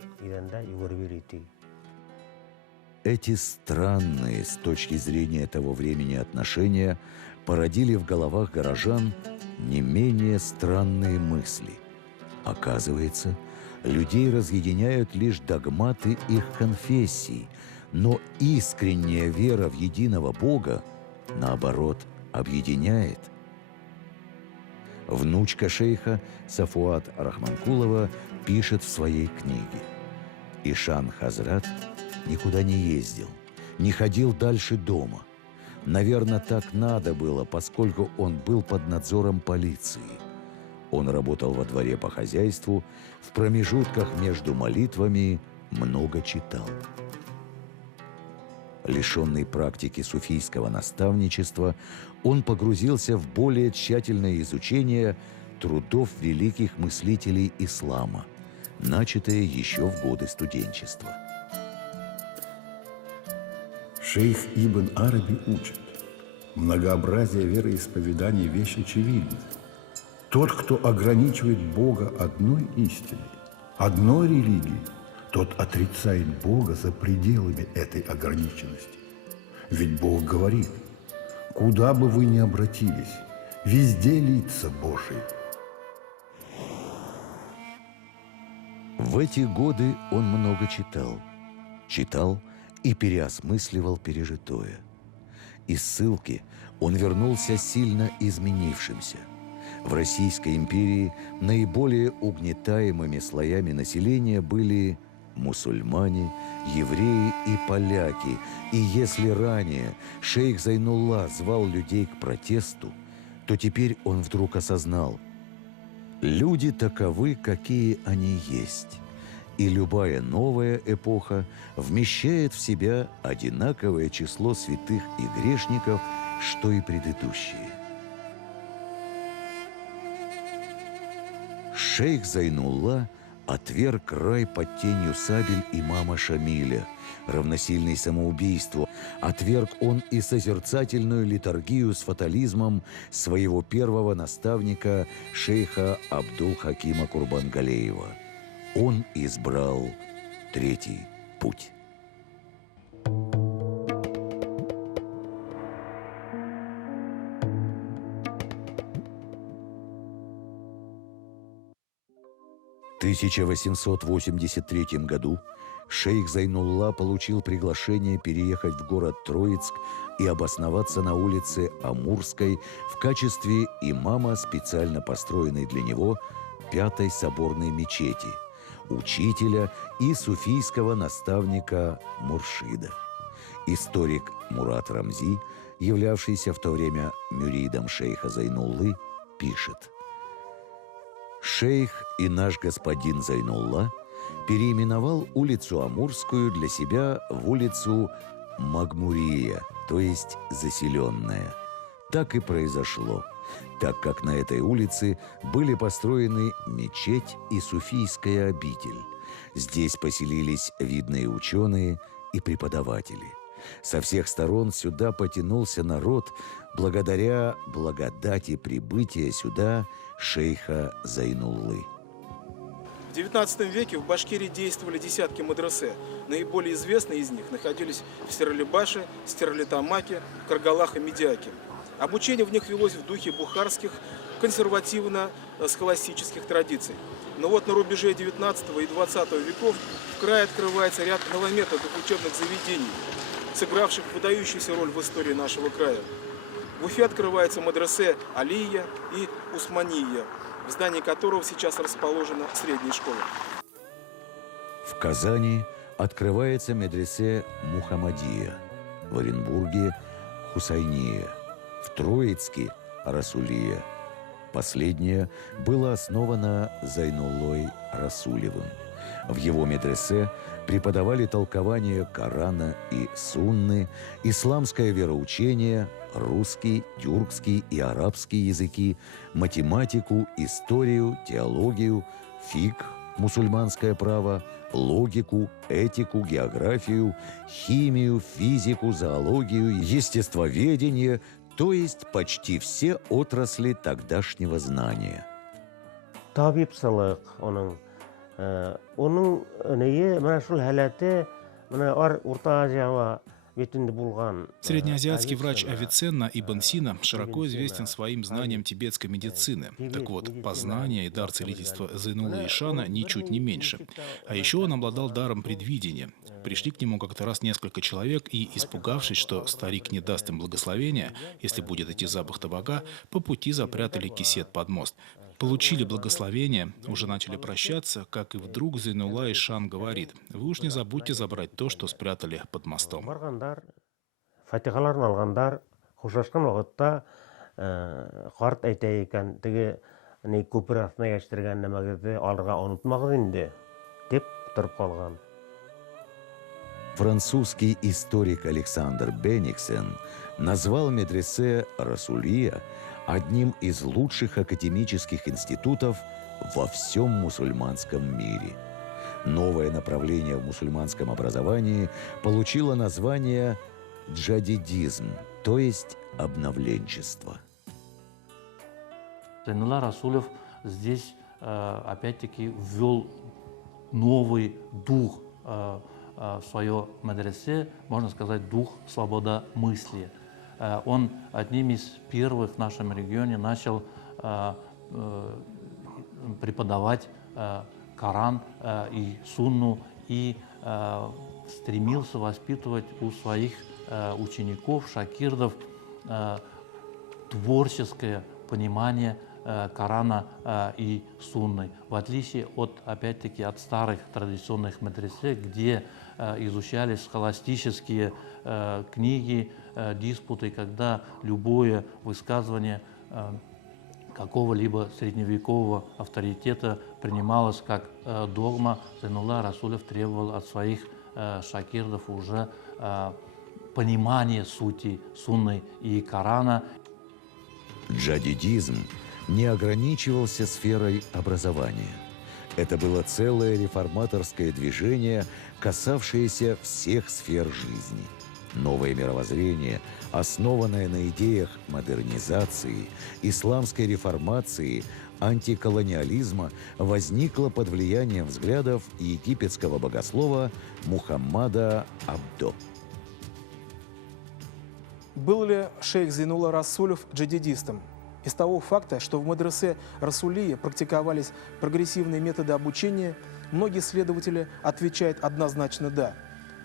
Эти странные с точки зрения того времени отношения породили в головах горожан не менее странные мысли. Оказывается, людей разъединяют лишь догматы их конфессий, но искренняя вера в единого Бога, наоборот, объединяет. Внучка шейха Сафуат Рахманкулова пишет в своей книге: «Ишан Хазрат никуда не ездил, не ходил дальше дома. Наверное, так надо было, поскольку он был под надзором полиции. Он работал во дворе по хозяйству, в промежутках между молитвами много читал». Лишенный практики суфийского наставничества, он погрузился в более тщательное изучение трудов великих мыслителей ислама, начатые еще в годы студенчества. Шейх Ибн Араби учит: многообразие вероисповеданий – вещь очевидная. Тот, кто ограничивает Бога одной истиной, одной религией, тот отрицает Бога за пределами этой ограниченности. Ведь Бог говорит: куда бы вы ни обратились, везде лица Божии. В эти годы он много читал. Читал и переосмысливал пережитое. Из ссылки он вернулся сильно изменившимся. В Российской империи наиболее угнетаемыми слоями населения были мусульмане, евреи и поляки. И если ранее шейх Зайнулла звал людей к протесту, то теперь он вдруг осознал: люди таковы, какие они есть. И любая новая эпоха вмещает в себя одинаковое число святых и грешников, что и предыдущие. Шейх Зайнулла отверг рай под тенью сабель имама Шамиля, равносильный самоубийству. Отверг он и созерцательную литургию с фатализмом своего первого наставника, шейха Абдул-Хакима Курбангалеева. Он избрал третий путь. В 1883 году шейх Зайнулла получил приглашение переехать в город Троицк и обосноваться на улице Амурской в качестве имама специально построенной для него Пятой соборной мечети, учителя и суфийского наставника Муршида. Историк Мурат Рамзи, являвшийся в то время мюридом шейха Зайнуллы, пишет: «Шейх и наш господин Зайнулла переименовал улицу Амурскую для себя в улицу Магмурия, то есть заселенная. Так и произошло, так как на этой улице были построены мечеть и суфийская обитель. Здесь поселились видные ученые и преподаватели. Со всех сторон сюда потянулся народ благодаря благодати прибытия сюда шейха Зайнуллы». В XIX веке в Башкирии действовали десятки мадресе. Наиболее известные из них находились в Стерлибаше, Стерлитамаке, Каргалах и Медиаке. Обучение в них велось в духе бухарских консервативно-схоластических традиций. Но вот на рубеже XIX и XX веков в крае открывается ряд новометодных учебных заведений, сыгравших выдающуюся роль в истории нашего края. В Уфе открывается мадресе Алия и Усмания, в здании которого сейчас расположена средняя школа. В Казани открывается медресе Мухаммадия, в Оренбурге – Хусайния, в Троицке – Расулия. Последнее было основано Зайнуллой Расулевым. В его медресе преподавали толкование Корана и Сунны, исламское вероучение, русский, тюркский и арабский языки, математику, историю, теологию, фикх, мусульманское право, логику, этику, географию, химию, физику, зоологию, естествоведение, то есть почти все отрасли тогдашнего знания. Табипсылык оның нее мына шул халаты мына Орта Азияга бетинде булган. Среднеазиатский врач Авиценна Ибн Сина широко известен своим знанием тибетской медицины. Так вот, познание и дар целительства Зайнуллы Ишана ничуть не меньше. А еще он обладал даром предвидения. Пришли к нему как-то раз несколько человек и, испугавшись, что старик не даст им благословения, если будет идти запах табака, по пути запрятали кисет под мост. Получили благословение, уже начали прощаться, как и вдруг Зайнулла Ишан говорит: «Вы уж не забудьте забрать то, что спрятали под мостом». Фатихаларын алгандар, хушлашкан вакытта карт әйтә икән, теге күпер астына яшьтергән нәмәгезне алырга онытмагыз инде, дип торып калган. Французский историк Александр Бениксен назвал медресе Расулия одним из лучших академических институтов во всем мусульманском мире. Новое направление в мусульманском образовании получило название джадидизм, то есть обновленчество. Зайнулла Расулев здесь опять-таки ввел новый дух в свое медресе, можно сказать, дух свободомыслия. Он одним из первых в нашем регионе начал преподавать Коран и Сунну и стремился воспитывать у своих учеников, шакирдов, творческое понимание Корана и Сунны, в отличие от, опять-таки, от старых традиционных медресе, где изучались схоластические книги, диспуты, когда любое высказывание какого-либо средневекового авторитета принималось как догма. Зайнулла Расулев требовал от своих шакирдов уже понимания сути Сунны и Корана. Джадидизм не ограничивался сферой образования. Это было целое реформаторское движение, касавшееся всех сфер жизни. Новое мировоззрение, основанное на идеях модернизации, исламской реформации, антиколониализма, возникло под влиянием взглядов египетского богослова Мухаммада Абдо. Был ли шейх Зайнулла Расулев джадидистом? Из того факта, что в мадресе Расулия практиковались прогрессивные методы обучения, многие исследователи отвечают однозначно «да».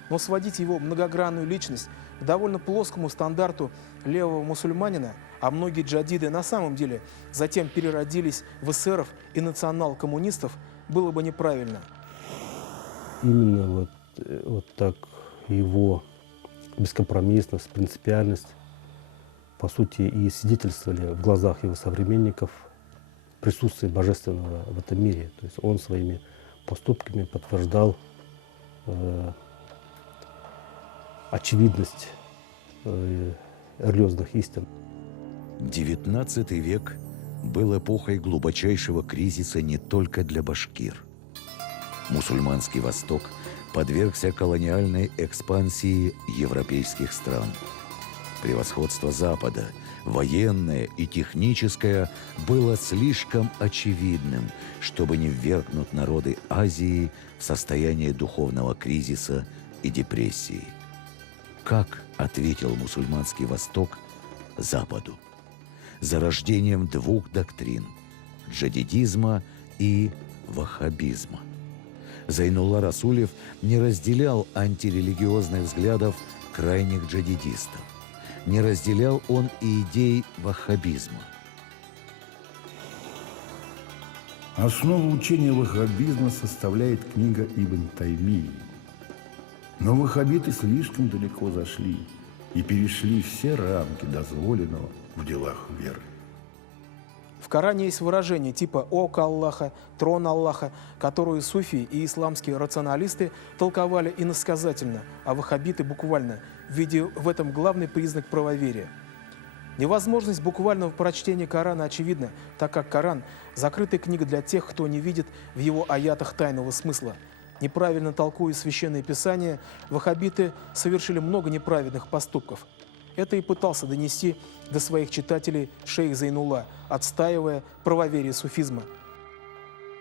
Но сводить его многогранную личность к довольно плоскому стандарту левого мусульманина, а многие джадиды на самом деле затем переродились в эсеров и национал-коммунистов, было бы неправильно. Именно вот так его бескомпромиссность, принципиальность, по сути, и свидетельствовали в глазах его современников присутствие божественного в этом мире. То есть он своими поступками подтверждал очевидность религиозных истин. XIX век был эпохой глубочайшего кризиса не только для башкир. Мусульманский Восток подвергся колониальной экспансии европейских стран. Превосходство Запада военное и техническое, было слишком очевидным, чтобы не ввергнуть народы Азии в состояние духовного кризиса и депрессии. Как ответил мусульманский Восток Западу? Зарождением двух доктрин – джадидизма и ваххабизма. Зайнулла Расулев не разделял антирелигиозных взглядов крайних джадидистов. Не разделял он и идей ваххабизма. Основу учения ваххабизма составляет книга Ибн Таймии. Но ваххабиты слишком далеко зашли и перешли все рамки дозволенного в делах веры. В Коране есть выражение типа «око Аллаха», «трон Аллаха», которую суфии и исламские рационалисты толковали иносказательно, а ваххабиты буквально, видя в этом главный признак правоверия. Невозможность буквального прочтения Корана очевидна, так как Коран – закрытая книга для тех, кто не видит в его аятах тайного смысла. Неправильно толкуя Священное Писание, ваххабиты совершили много неправедных поступков. Это и пытался донести до своих читателей шейх Зайнулла, отстаивая правоверие суфизма.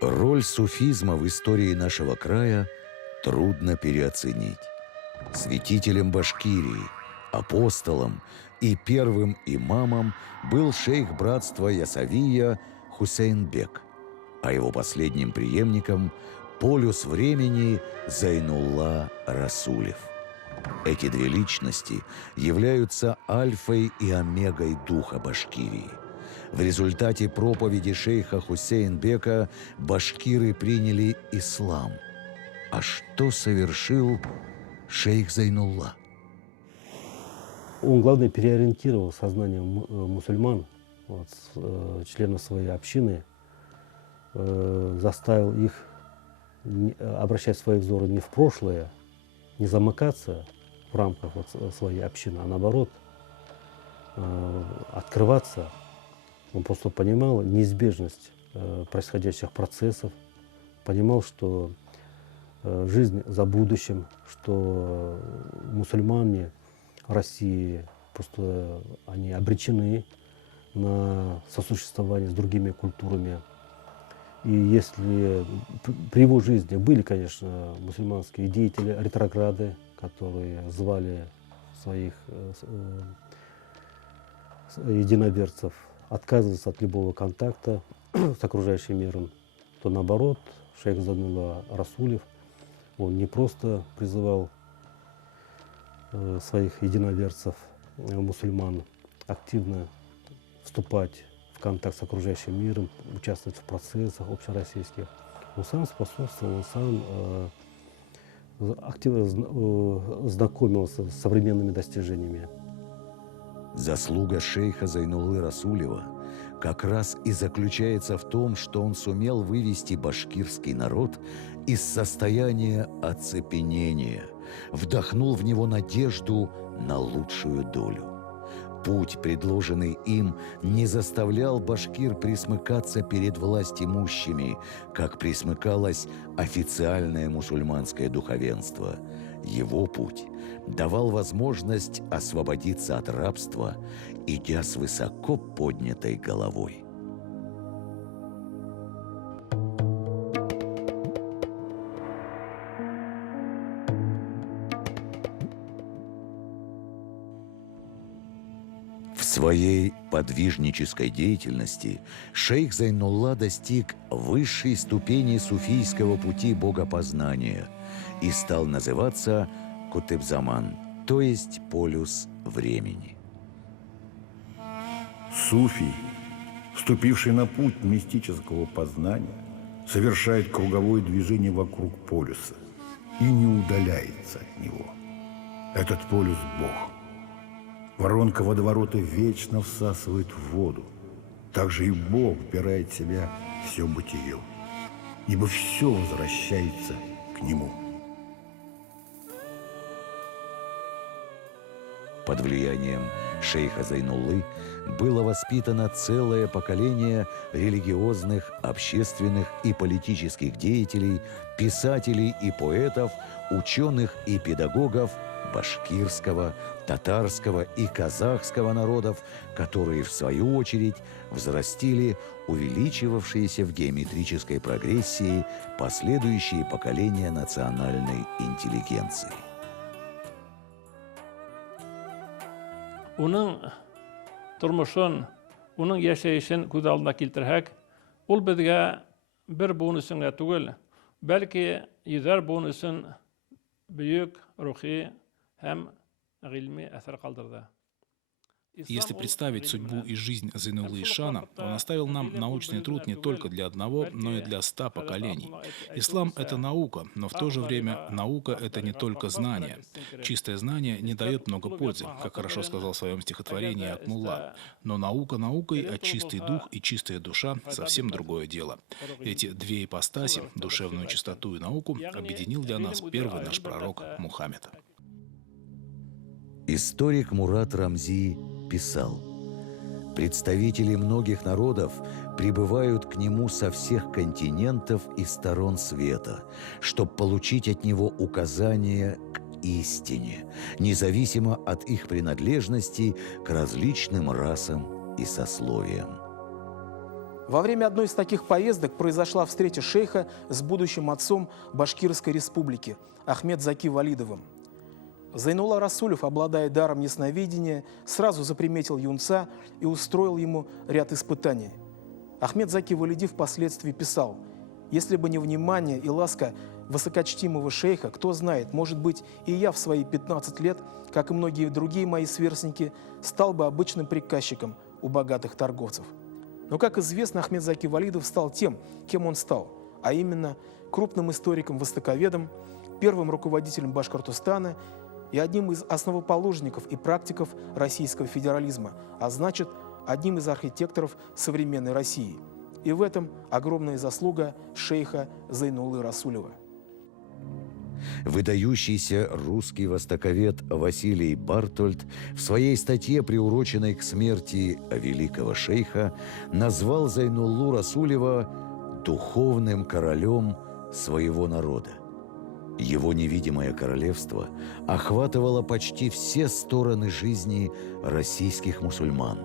Роль суфизма в истории нашего края трудно переоценить. Святителем Башкирии, апостолом и первым имамом был шейх братства Ясавия Хусейнбек, а его последним преемником – полюс времени Зайнулла Расулев. Эти две личности являются альфой и омегой духа Башкирии. В результате проповеди шейха Хусейнбека башкиры приняли ислам. А что совершил шейх Зайнулла? Он, главное, переориентировал сознание мусульман, членов своей общины, заставил их обращать свои взоры не в прошлое, не замыкаться в рамках своей общины, а наоборот, открываться. Он просто понимал неизбежность происходящих процессов, понимал, что жизнь за будущим, что мусульмане России просто они обречены на сосуществование с другими культурами. И если при его жизни были, конечно, мусульманские деятели, ретрограды, которые звали своих единоверцев отказываться от любого контакта с окружающим миром, то наоборот, шейх Зайнулла Расулев, он не просто призывал своих единоверцев, мусульман, активно вступать в контакт с окружающим миром, участвовать в процессах общероссийских. Он сам способствовал, он сам активно знакомился с современными достижениями. Заслуга шейха Зайнуллы Расулева как раз и заключается в том, что он сумел вывести башкирский народ из состояния оцепенения, вдохнул в него надежду на лучшую долю. Путь, предложенный им, не заставлял башкир присмыкаться перед властимущими, как присмыкалось официальное мусульманское духовенство. Его путь давал возможность освободиться от рабства, идя с высоко поднятой головой. В своей подвижнической деятельности шейх Зайнулла достиг высшей ступени суфийского пути богопознания и стал называться Кутыбзаман, то есть полюс времени. Суфий, вступивший на путь мистического познания, совершает круговое движение вокруг полюса и не удаляется от него. Этот полюс – Бог. Воронка водоворота вечно всасывает в воду. Также и Бог вбирает в себя все бытие, ибо все возвращается к Нему. Под влиянием шейха Зайнуллы было воспитано целое поколение религиозных, общественных и политических деятелей, писателей и поэтов, ученых и педагогов башкирского, татарского и казахского народов, которые, в свою очередь, взрастили увеличивавшиеся в геометрической прогрессии последующие поколения национальной интеллигенции. Уның тормышын, уның яшәешен күз алдына килтерһәк, ул безгә бер буын өчен генә түгел, бәлки йөзәр буын өчен бөек рухи һәм гыйльми әсәр калдырды. Если представить судьбу и жизнь Зайнуллы Ишана, он оставил нам научный труд не только для одного, но и для 100 поколений. Ислам — это наука, но в то же время наука — это не только знание. Чистое знание не дает много пользы, как хорошо сказал в своем стихотворении Акмулла. Но наука наукой, а чистый дух и чистая душа — совсем другое дело. Эти две ипостаси, душевную чистоту и науку, объединил для нас первый наш пророк Мухаммед. Историк Мурат Рамзи писал: «Представители многих народов прибывают к нему со всех континентов и сторон света, чтобы получить от него указания к истине, независимо от их принадлежности к различным расам и сословиям». Во время одной из таких поездок произошла встреча шейха с будущим отцом Башкирской республики Ахмед Заки Валидовым. Зайнулла Расулев, обладая даром ясновидения, сразу заприметил юнца и устроил ему ряд испытаний. Ахмед Заки Валиди впоследствии писал: «Если бы не внимание и ласка высокочтимого шейха, кто знает, может быть, и я в свои 15 лет, как и многие другие мои сверстники, стал бы обычным приказчиком у богатых торговцев». Но, как известно, Ахмед Заки Валидов стал тем, кем он стал, а именно крупным историком-востоковедом, первым руководителем Башкортостана и одним из основоположников и практиков российского федерализма, а значит, одним из архитекторов современной России. И в этом огромная заслуга шейха Зайнуллы Расулева. Выдающийся русский востоковед Василий Бартольд в своей статье, приуроченной к смерти великого шейха, назвал Зайнуллу Расулева духовным королем своего народа. Его невидимое королевство охватывало почти все стороны жизни российских мусульман.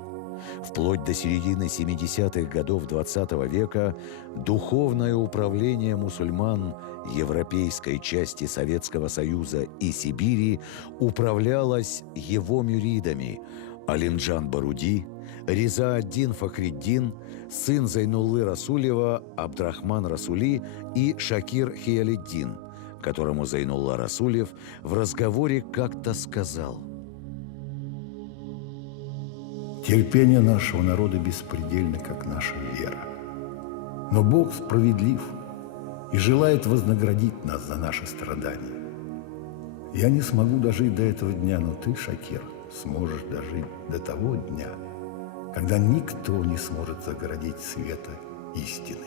Вплоть до середины 70-х годов XX века духовное управление мусульман европейской части Советского Союза и Сибири управлялось его мюридами Алимджан Баруди, Риза-ад-Дин Фахриддин, сын Зайнуллы Расулева Абдрахман Расули и Шакир Хиялиддин, которому Зайнулла Расулев в разговоре как-то сказал: «Терпение нашего народа беспредельно, как наша вера. Но Бог справедлив и желает вознаградить нас за наши страдания. Я не смогу дожить до этого дня, но ты, Шакир, сможешь дожить до того дня, когда никто не сможет загородить света истины».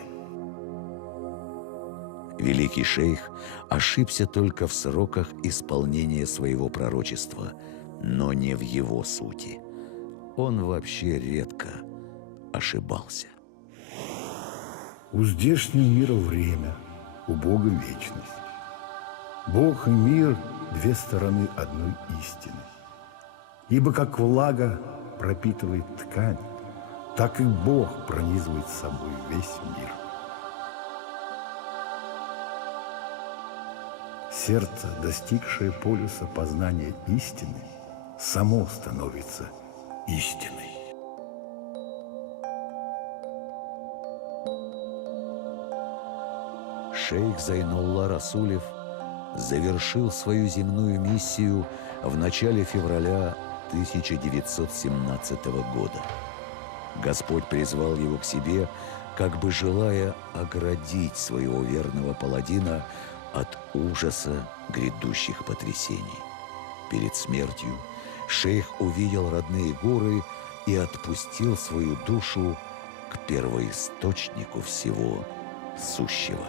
Великий шейх ошибся только в сроках исполнения своего пророчества, но не в его сути. Он вообще редко ошибался. У здешнего мира время, у Бога вечность. Бог и мир – две стороны одной истины. Ибо как влага пропитывает ткань, так и Бог пронизывает собой весь мир. Сердце, достигшее полюса познания истины, само становится истиной. Шейх Зайнулла Расулев завершил свою земную миссию в начале февраля 1917 года. Господь призвал его к себе, как бы желая оградить своего верного паладина от ужаса грядущих потрясений. Перед смертью шейх увидел родные горы и отпустил свою душу к первоисточнику всего сущего.